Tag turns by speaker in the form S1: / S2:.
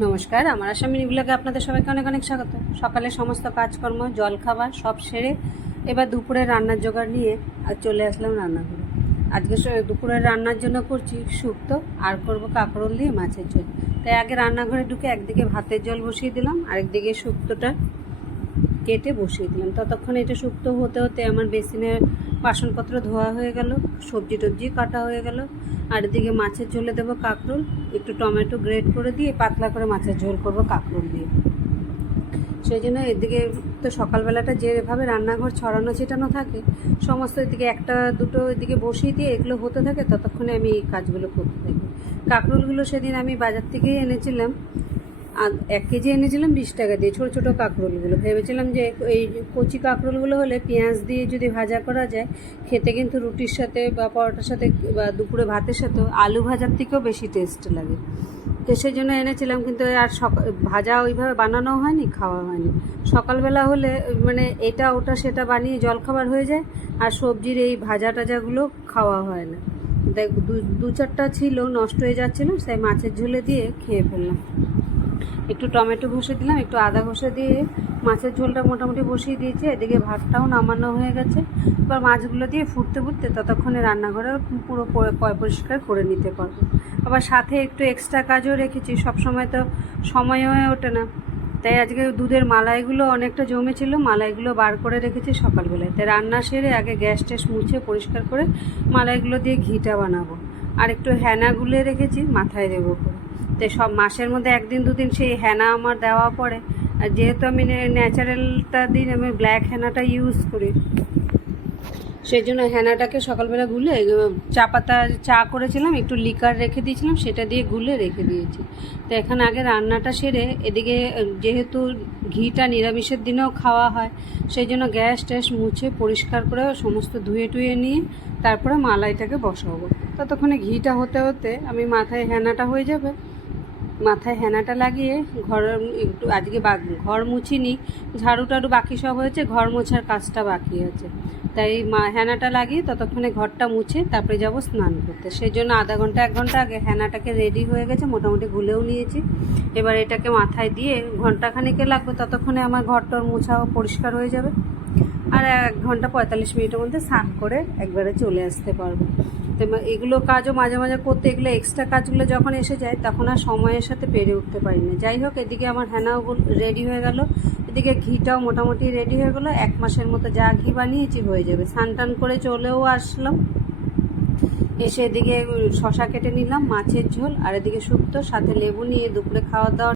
S1: নমস্কার, আমার আসামি ব্লগে আপনাদের সবাইকে অনেক অনেক স্বাগত। সকালে সমস্ত কাজকর্ম, জল খাবার সব সেরে এবার দুপুরে রান্নার জোগাড় নিয়ে আর চলে আসলাম রান্নাঘরে। আজকে স- দুপুরে রান্নার জন্য করছি শুক্তো, আর করব কাঁকরোল দিয়ে মাছের ঝোল। তাই আগে রান্নাঘরে ঢুকে একদিকে ভাতের জল বসিয়ে দিলাম, আরেকদিকে শুক্তোটা কেটে বসিয়ে দিলাম। ততক্ষণ এটা শুক্তো হতে হতে আমার বেসিনের বাসনপত্র ধোয়া হয়ে গেল, সবজি টবজি কাটা হয়ে গেল। আর এদিকে মাছের ঝোলে দেবো কাঁকরোল, একটু টমেটো গ্রেট করে দিয়ে পাতলা করে মাছের ঝোল করব কাঁকরোল দিয়ে। সেই জন্য এদিকে তো সকালবেলাটা যেভাবে রান্নাঘর ছড়ানো ছিটানো থাকে, সমস্ত এদিকে একটা দুটো এদিকে বসিয়ে দিয়ে এগুলো হতে থাকে, ততক্ষণে আমি এই কাজগুলো করতে থাকি। কাঁকরোলগুলো সেদিন আমি বাজার থেকেই এনেছিলাম। এক কেজি এনেছিলাম বিশ টাকা দিয়ে, ছোটো ছোটো কাঁকরোলগুলো। ভেবেছিলাম যে এই কচি কাঁকরোলগুলো হলে পেঁয়াজ দিয়ে যদি ভাজা করা যায়, খেতে কিন্তু রুটির সাথে বা পরোটার সাথে বা দুপুরে ভাতের সাথেও আলু ভাজার থেকেও বেশি টেস্ট লাগে। তো সেই জন্য এনেছিলাম, কিন্তু আর সকাল ভাজা ওইভাবে বানানো হয়নি, খাওয়া হয়নি। সকালবেলা হলে মানে এটা, ওটা, সেটা বানিয়ে জলখাবার হয়ে যায়, আর সবজির এই ভাজা টাজাগুলো খাওয়া হয় না। দেখ, দু- দু চারটা ছিল, নষ্ট হয়ে যাচ্ছিল, সেই মাছের ঝোলে দিয়ে খেয়ে ফেললাম। একটু টমেটো ঘষে দিলাম, একটু আদা ঘষে দিয়ে মাছের ঝোলটা মোটামুটি বসিয়ে দিয়েছি, এদিকে ভাতটাও নামানো হয়ে গেছে। এবার মাছগুলো দিয়ে ফুটতে ফুটতে ততক্ষণে রান্নাঘরে পুরো পরিষ্কার করে নিতে পারব। আবার সাথে একটু এক্সট্রা কাজও রেখেছি সব সময় তো সময় হয়ে ওঠে না। তাই আজকে দুধের মালাইগুলো অনেকটা জমেছিল, মালাইগুলো বার করে রেখেছি সকালবেলায়। তাই রান্না সেরে আগে গ্যাস ট্যাস মুছে পরিষ্কার করে মালাইগুলো দিয়ে ঘিটা বানাবো। আর একটু হ্যানা গুলে রেখেছি, মাথায় দেবো। করে তো সব মাসের মধ্যে একদিন, দুদিন সেই হেনা আমার দেওয়া পড়ে। আর যেহেতু আমি ন্যাচারালটা দিন আমি ব্ল্যাক হেনাটা ইউজ করি। সেই জন্য হেনাটাকে সকালবেলা গুলে চা পাতা চা করেছিলাম, একটু লিকার রেখে দিয়েছিলাম, সেটা দিয়ে গুলে রেখে দিয়েছি। তো এখানে আগে রান্নাটা সেরে, এদিকে যেহেতু ঘিটা নিরামিষের দিনেও খাওয়া হয় সেই জন্য গ্যাস ট্যাস মুছে পরিষ্কার করে সমস্ত ধুয়ে টুয়ে নিয়ে, তারপরে মালাইটাকে বসাবো। ততক্ষণে ঘিটা হতে হতে আমি মাথায় হেনাটা হয়ে যাবে। মাথায় হেনাটা লাগিয়ে ঘর, একটু আজকে ঘর মুছিনি, ঝাড়ু টাড়ু বাকি সব হয়েছে, ঘর মোছার কাজটা বাকি আছে। তাই মা হেনাটা লাগিয়ে ততক্ষণে ঘরটা মুছে তারপরে যাব স্নান করতে। সেই জন্য আধা ঘণ্টা, এক ঘণ্টা আগে হেনাটাকে রেডি হয়ে গেছে, মোটামুটি গুলেও নিয়েছি। এবার এটাকে মাথায় দিয়ে ঘন্টাখানেকে লাগবে, ততক্ষণে আমার ঘরটার মোছাও পরিষ্কার হয়ে যাবে। আর এক ঘণ্টা পঁয়তাল্লিশ মিনিটের মধ্যে স্নান করে একবারে চলে আসতে পারব। তো এগুলো কাজও মাঝে মাঝে করতে, এগুলো এক্সট্রা কাজগুলো যখন এসে যায়, তখন আর সময়ের সাথে পেরে উঠতে পারি না যাই হোক, এদিকে আমার হেনাও রেডি হয়ে গেল। এদিকে ঘিটাও মোটামুটি রেডি হয়ে গেলো। এক মাসের মতো যা ঘি বানিয়েছি হয়ে যাবে। স্নান টান করে চলেও আসলাম। এসে এদিকে শশা কেটে নিলাম, মাছের ঝোল, আর এদিকে শুক্তো, সাথে লেবু নিয়ে দুপুরে খাওয়া দাওয়া